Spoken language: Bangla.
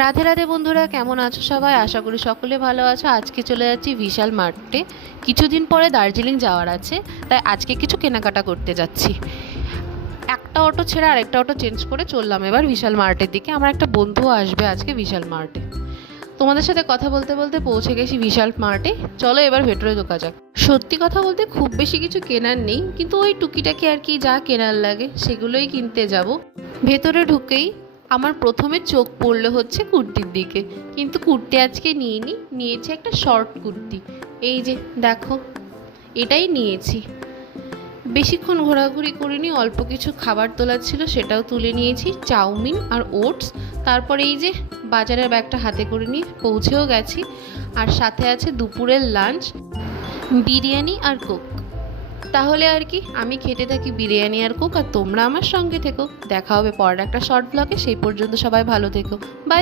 রাধে রাধে বন্ধুরা, কেমন আছো সবাই? আশা করি সকলে ভালো আছো। আজকে চলে যাচ্ছি বিশাল মার্টে। কিছুদিন পরে দার্জিলিং যাওয়ার আছে, তাই আজকে কিছু কেনাকাটা করতে যাচ্ছি। একটা অটো ছেড়ে আরেকটা অটো চেঞ্জ করে চললাম এবার বিশাল মার্টের দিকে। আমার একটা বন্ধু আসবে আজকে বিশাল মার্টে। তোমাদের সাথে কথা বলতে বলতে পৌঁছে গেছি বিশাল মার্টে। চলো এবার ভেতরে ঢোকা যাক। সত্যি কথা বলতে খুব বেশি কিছু কেনার নেই, কিন্তু ওই টুকিটাকি আর কি যা কেনার লাগে সেগুলোই কিনতে যাব। ভেতরে ঢুকেই আমার প্রথমে চোখ পড়লো হচ্ছে কুর্তির দিকে, কিন্তু কুর্তি আজকে নিয়েছি একটা শর্ট কুর্তি। এই যে দেখো, এটাই নিয়েছি। বেশিক্ষণ ঘোরাঘুরি করিনি, অল্প কিছু খাবার তোলার ছিল সেটাও তুলে নিয়েছি, চাউমিন আর ওটস। তারপরে এই যে বাজারের ব্যাগটা হাতে করে নিয়ে পৌঁছেও গেছি। আর সাথে আছে দুপুরের লাঞ্চ, বিরিয়ানি আর কোক। তাহলে আর কি, আমি খেতে থাকি বিরিয়ানি আর কোক, আর তোমরা আমার সঙ্গে থেকো। দেখা হবে পরের একটা শর্ট ব্লগে। সেই পর্যন্ত সবাই ভালো থেকো। বাই।